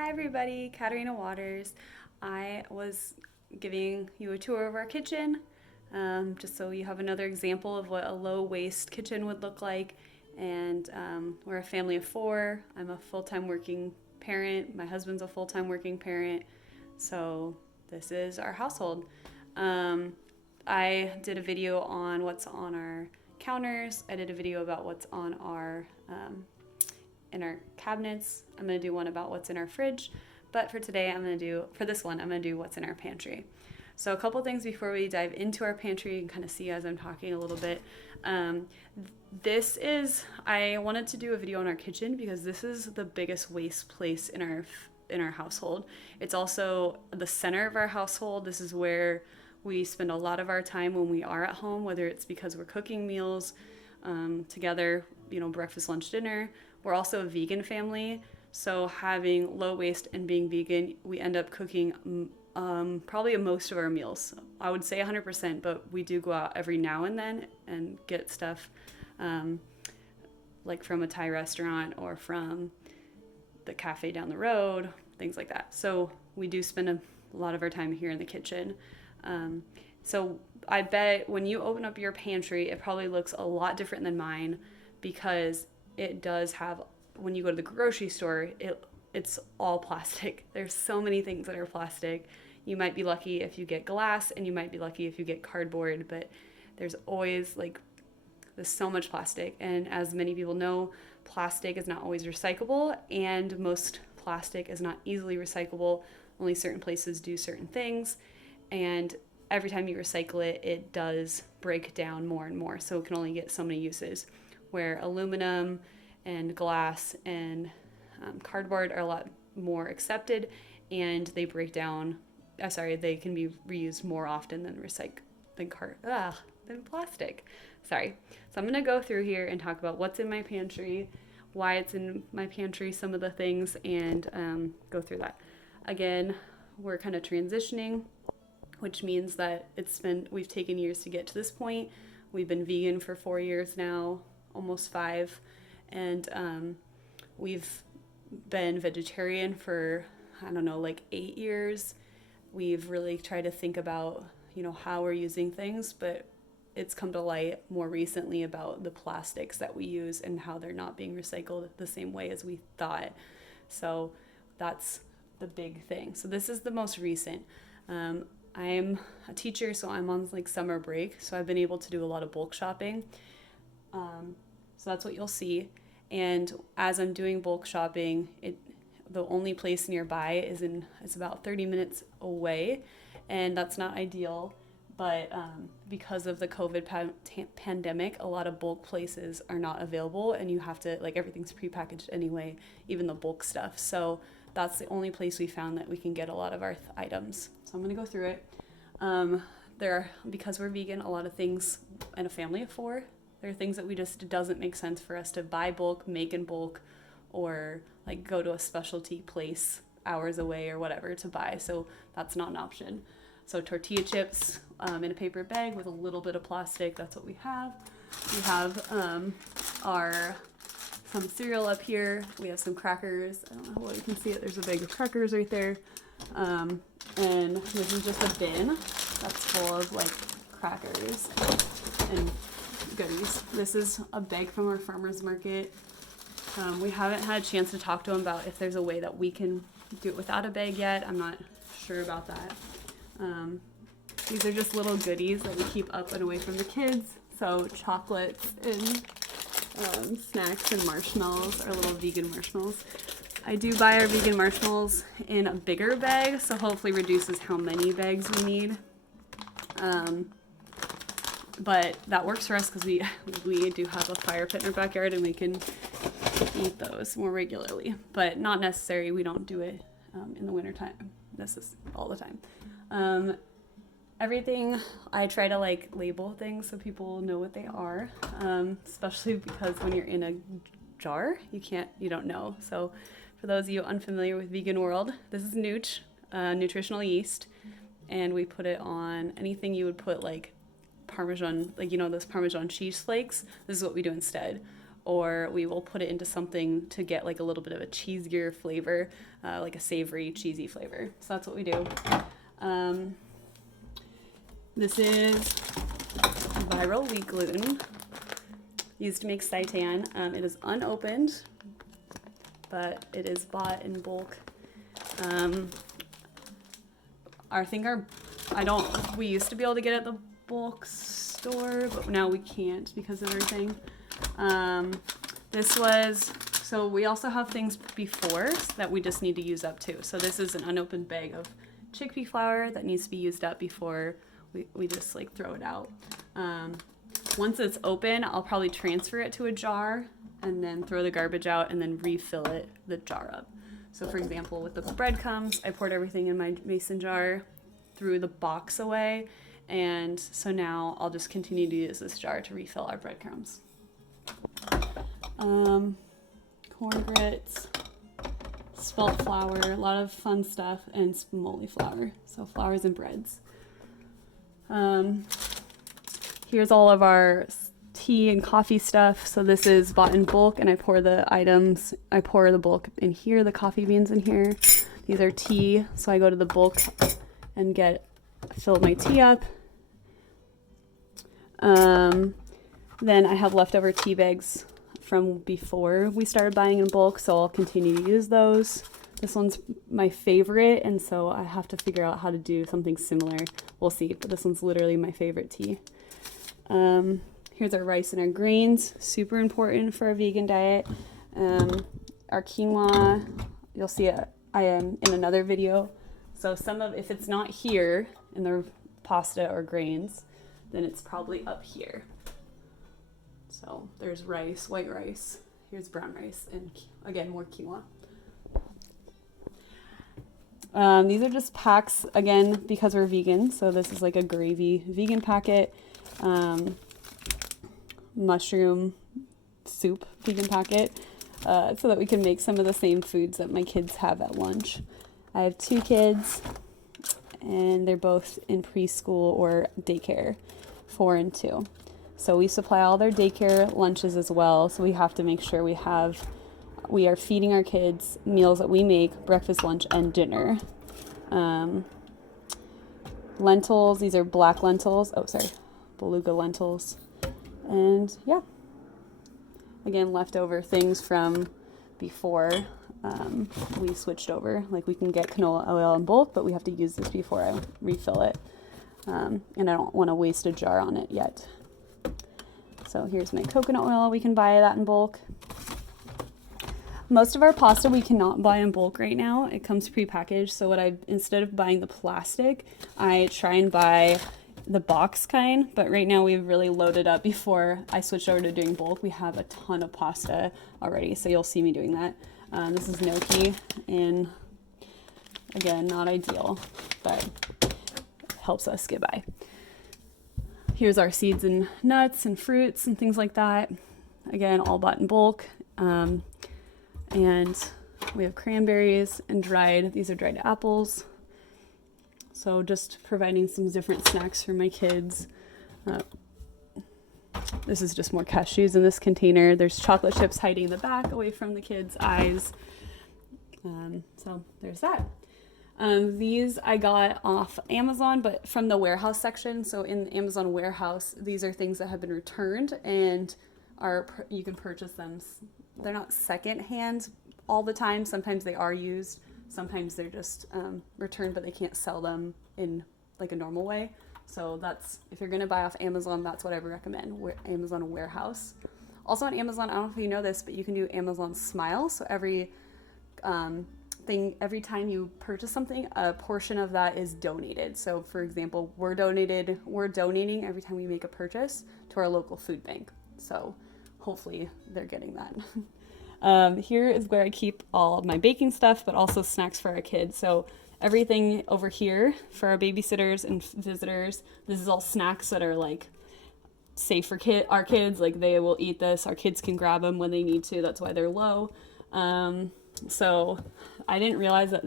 Hi everybody, Katarina Waters. I was giving you a tour of our kitchen, just so you have another example of what a low waste kitchen would look like. And we're a family of four. I'm a full-time working parent. My husband's a full-time working parent. So this is our household. Um, I did a video on what's on our counters. I did a video about what's on our in our cabinets. I'm going to do one about what's in our fridge, but for today I'm going to do what's in our pantry. So a couple things before we dive into our pantry and kind of see as I'm talking a little bit. I wanted to do a video on our kitchen because this is the biggest waste place in our household. It's also the center of our household. This is where we spend a lot of our time when we are at home, whether it's because we're cooking meals together, breakfast, lunch, dinner. We're also a vegan family, so having low waste and being vegan, we end up cooking probably most of our meals. I would say 100%, but we do go out every now and then and get stuff like from a Thai restaurant or from the cafe down the road, things like that. So we do spend a lot of our time here in the kitchen. So I bet when you open up your pantry, it probably looks a lot different than mine because it does have, when you go to the grocery store, it's all plastic. There's so many things that are plastic. You might be lucky if you get glass and you might be lucky if you get cardboard, but there's so much plastic. And as many people know, plastic is not always recyclable, and most plastic is not easily recyclable. Only certain places do certain things. And every time you recycle it, it does break down more and more. So it can only get so many uses. Where aluminum and glass and cardboard are a lot more accepted, and they break down. They can be reused more often than than plastic. Sorry. So I'm gonna go through here and talk about what's in my pantry, why it's in my pantry, some of the things, and go through that. Again, we're kind of transitioning, which means that we've taken years to get to this point. We've been vegan for 4 years now, almost 5, and we've been vegetarian for, I don't know, like 8 years. We've really tried to think about, how we're using things, but it's come to light more recently about the plastics that we use and how they're not being recycled the same way as we thought. So that's the big thing. So this is the most recent. I'm a teacher, so I'm on summer break, so I've been able to do a lot of bulk shopping. So that's what you'll see. And as I'm doing bulk shopping, the only place nearby it's about 30 minutes away, and that's not ideal. But because of the COVID pandemic, a lot of bulk places are not available, and you have to, everything's prepackaged anyway, even the bulk stuff. So that's the only place we found that we can get a lot of our items. So I'm going to go through it. Because we're vegan, a lot of things in a family of 4, there are things that it doesn't make sense for us to buy bulk, make in bulk, or go to a specialty place hours away or whatever to buy. So that's not an option. So tortilla chips in a paper bag with a little bit of plastic, that's what we have. We have some cereal up here. We have some crackers. I don't know what you can see it. There's a bag of crackers right there. And this is just a bin that's full of crackers and goodies. This is a bag from our farmer's market. We haven't had a chance to talk to him about if there's a way that we can do it without a bag yet. I'm not sure about that. These are just little goodies that we keep up and away from the kids. So chocolates and snacks and marshmallows, our little vegan marshmallows. I do buy our vegan marshmallows in a bigger bag, so hopefully reduces how many bags we need. But that works for us because we do have a fire pit in our backyard and we can eat those more regularly. But not necessary. We don't do it in the wintertime. This is all the time. Everything, I try to label things so people know what they are, especially because when you're in a jar, you don't know. So for those of you unfamiliar with vegan world, this is Nutritional Yeast, and we put it on anything you would put Parmesan, those Parmesan cheese flakes. This is what we do instead. or we will put it into something to get like a little bit of a cheesier flavor, like a savory, cheesy flavor. So that's what we do. This is Viral Wheat Gluten used to make seitan. It is unopened, but it is bought in bulk. We used to be able to get it at the bulk store, but now we can't because of everything. So we also have things before that we just need to use up too. So this is an unopened bag of chickpea flour that needs to be used up before we just like throw it out. Once it's open, I'll probably transfer it to a jar and then throw the garbage out and then refill the jar up. So for example, with the breadcrumbs, I poured everything in my mason jar, threw the box away, and so now I'll just continue to use this jar to refill our breadcrumbs. Corn grits, spelt flour, a lot of fun stuff, and spumoni flour, so flours and breads. Here's all of our tea and coffee stuff. So this is bought in bulk, and I pour the bulk in here, the coffee beans in here. These are tea, so I go to the bulk and fill my tea up. Then I have leftover tea bags from before we started buying in bulk, so I'll continue to use those. This one's my favorite, and so I have to figure out how to do something similar. We'll see, but this one's literally my favorite tea. Here's our rice and our grains, super important for our vegan diet. Our quinoa, you'll see it in another video. So if it's not here in the pasta or grains, then it's probably up here. So there's rice, white rice, here's brown rice, and again, more quinoa. These are just packs, again, because we're vegan. So this is like a gravy vegan packet. Mushroom soup vegan packet, so that we can make some of the same foods that my kids have at lunch. I have 2 kids, and they're both in preschool or daycare, 4 and 2. So we supply all their daycare lunches as well, so we have to make sure we are feeding our kids meals that we make, breakfast, lunch, and dinner. Lentils, these are black lentils, beluga lentils. And yeah, again, leftover things from before we switched over. Like we can get canola oil in bulk, but we have to use this before I refill it. And I don't want to waste a jar on it yet. So here's my coconut oil. We can buy that in bulk. Most of our pasta we cannot buy in bulk right now. It comes prepackaged. So instead of buying the plastic, I try and buy the box kind, but right now we've really loaded up. Before I switched over to doing bulk, we have a ton of pasta already, so you'll see me doing that. This is gnocchi, and again, not ideal, but helps us get by. Here's our seeds and nuts and fruits and things like that. Again, all bought in bulk. And we have cranberries and these are dried apples. So just providing some different snacks for my kids. This is just more cashews in this container. There's chocolate chips hiding in the back away from the kids' eyes. So there's that. These I got off Amazon, but from the warehouse section. So in the Amazon warehouse, these are things that have been returned and you can purchase them. They're not secondhand all the time. Sometimes they are used. Sometimes they're just returned, but they can't sell them in like a normal way. So if you're going to buy off Amazon, that's what I would recommend, Amazon Warehouse. Also on Amazon, I don't know if you know this, but you can do Amazon Smile. So every time you purchase something, a portion of that is donated. So for example, we're donating every time we make a purchase to our local food bank. So hopefully they're getting that. Here is where I keep all of my baking stuff, but also snacks for our kids. So everything over here for our babysitters and visitors, this is all snacks that are like safe for our kids. Like they will eat this. Our kids can grab them when they need to. That's why they're low. So I didn't realize that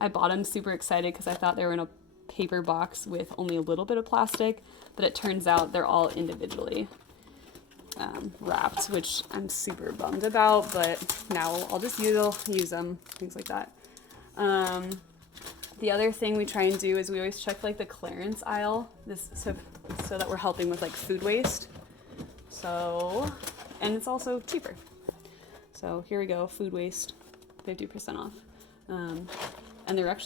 I bought them super excited because I thought they were in a paper box with only a little bit of plastic, but it turns out they're all individually. wrapped, which I'm super bummed about, but now I'll just use them, things like that. The other thing we try and do is we always check like the clearance aisle, so that we're helping with like food waste. So, and it's also cheaper. So here we go, food waste, 50% off. And they're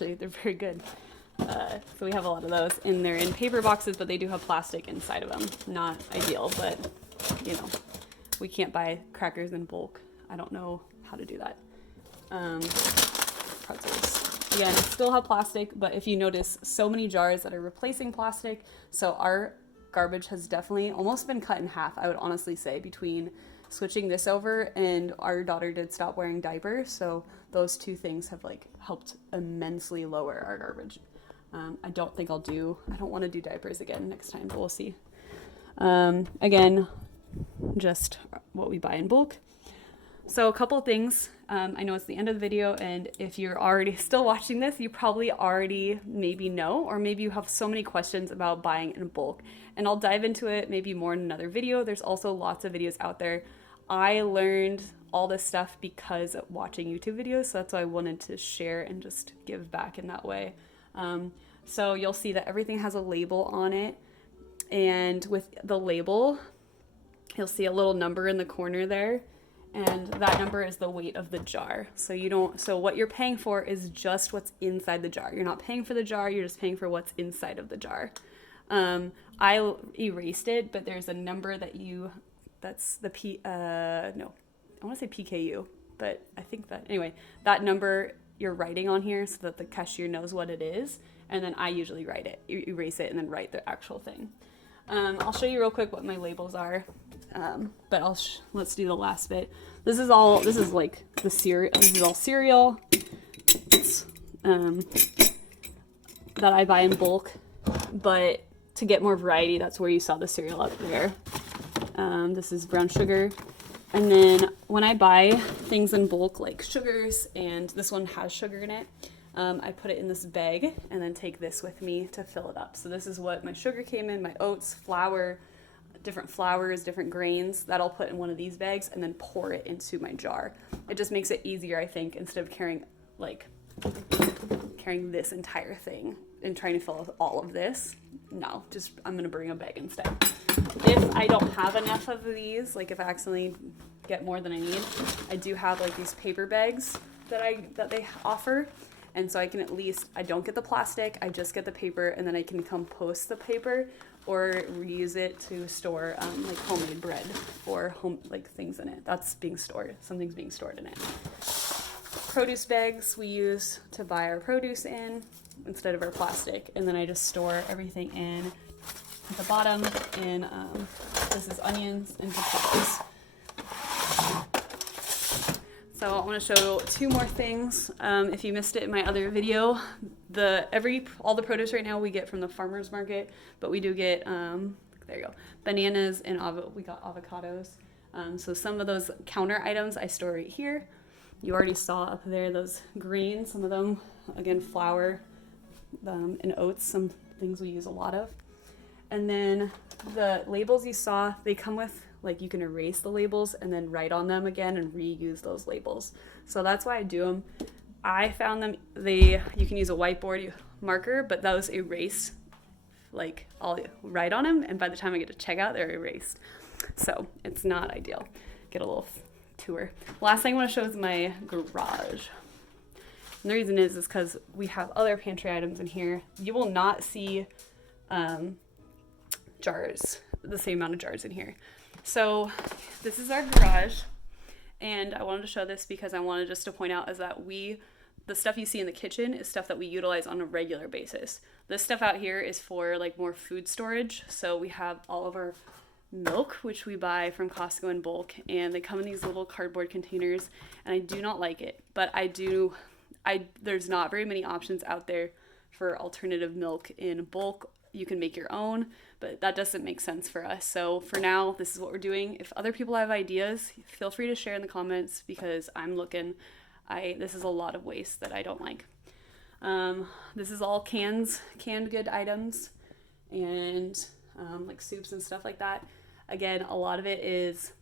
very good. So we have a lot of those, and they're in paper boxes, but they do have plastic inside of them. Not ideal, but you know, we can't buy crackers in bulk. I don't know how to do that. Pretzels. Again, still have plastic, but if you notice, so many jars that are replacing plastic. So our garbage has definitely almost been cut in half, I would honestly say, between switching this over and our daughter did stop wearing diapers. So those two things have like helped immensely lower our garbage. I don't want to do diapers again next time, but we'll see. Again, just what we buy in bulk. So a couple things, I know it's the end of the video, and if you're already still watching this, you probably already maybe know, or maybe you have so many questions about buying in bulk, and I'll dive into it maybe more in another video. There's also lots of videos out there. I learned all this stuff because of watching YouTube videos, so that's why I wanted to share and just give back in that way. So you'll see that everything has a label on it, and with the label, you'll see a little number in the corner there. And that number is the weight of the jar. So what you're paying for is just what's inside the jar. You're not paying for the jar, you're just paying for what's inside of the jar. I erased it, but there's a number that's the I want to say PKU, but I think that number you're writing on here so that the cashier knows what it is. And then I usually write it, erase it, and then write the actual thing. I'll show you real quick what my labels are. But let's do the last bit. This is all cereal. It's, that I buy in bulk, but to get more variety, that's where you saw the cereal up there. This is brown sugar. And then when I buy things in bulk, like sugars, and this one has sugar in it, I put it in this bag and then take this with me to fill it up. So this is what my sugar came in, my oats, flour, different flours, different grains that I'll put in one of these bags and then pour it into my jar. It just makes it easier, I think, instead of carrying this entire thing and trying to fill all of this. No, I'm gonna bring a bag instead. If I don't have enough of these, like if I accidentally get more than I need, I do have like these paper bags that they offer. And so I don't get the plastic, I just get the paper, and then I can compost the paper or reuse it to store like homemade bread or things in it. Something's being stored in it. Produce bags we use to buy our produce in instead of our plastic. And then I just store everything in at the bottom in, this is onions and potatoes. So I want to show two more things. If you missed it in my other video, all the produce right now we get from the farmer's market, but we do get, there you go, bananas and we got avocados. So some of those counter items I store right here. You already saw up there those greens, some of them, again, flour and oats, some things we use a lot of. And then the labels you saw, they come with, like, you can erase the labels and then write on them again and reuse those labels. So that's why I do them. I found them, you can use a whiteboard marker, but those erase, like, I'll write on them, and by the time I get to checkout, they're erased. So it's not ideal. Get a little tour. Last thing I want to show is my garage. And the reason is because we have other pantry items in here. You will not see jars, the same amount of jars in here. So this is our garage, and I wanted to show this because I wanted just to point out is that the stuff you see in the kitchen is stuff that we utilize on a regular basis. This stuff out here is for like more food storage. So we have all of our milk, which we buy from Costco in bulk, and they come in these little cardboard containers, and I do not like it, but there's not very many options out there for alternative milk in bulk. You can make your own, but that doesn't make sense for us. So for now, this is what we're doing. If other people have ideas, feel free to share in the comments, because this is a lot of waste that I don't like. This is all canned good items, and like soups and stuff like that. Again, a lot of it is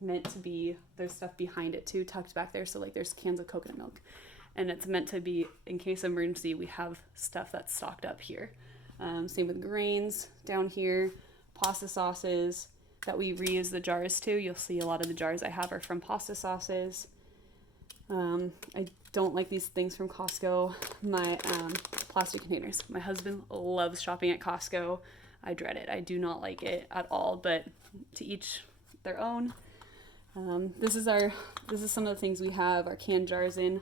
meant to be, there's stuff behind it too, tucked back there. So like there's cans of coconut milk, and it's meant to be, in case of emergency, we have stuff that's stocked up here. Same with grains down here, pasta sauces that we reuse the jars to. You'll see a lot of the jars I have are from pasta sauces. I don't like these things from Costco. My plastic containers. My husband loves shopping at Costco. I dread it. I do not like it at all, but to each their own. This is some of the things we have our canned jars in.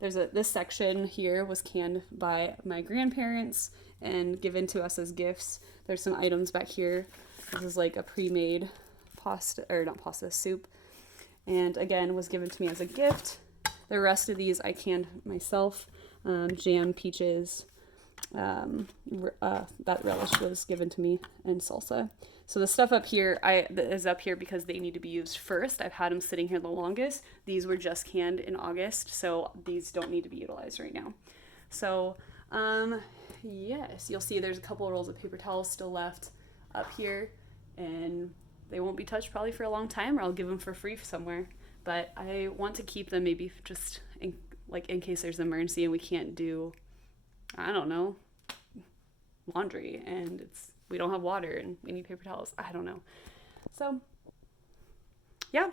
This section here was canned by my grandparents and given to us as gifts. There's some items back here. This is like a pre-made soup. And again, was given to me as a gift. The rest of these I canned myself. Jam, peaches, that relish was given to me, and salsa. So the stuff up here is up here because they need to be used first. I've had them sitting here the longest. These were just canned in August, so these don't need to be utilized right now. So yes, you'll see there's a couple of rolls of paper towels still left up here, and they won't be touched probably for a long time, or I'll give them for free somewhere. But I want to keep them maybe just in case there's an emergency and we can't do, I don't know, laundry, and we don't have water and we need paper towels. I don't know. So yeah,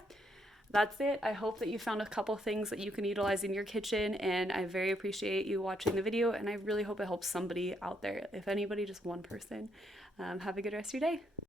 that's it. I hope that you found a couple things that you can utilize in your kitchen, and I very appreciate you watching the video, and I really hope it helps somebody out there. If anybody, just one person. Have a good rest of your day.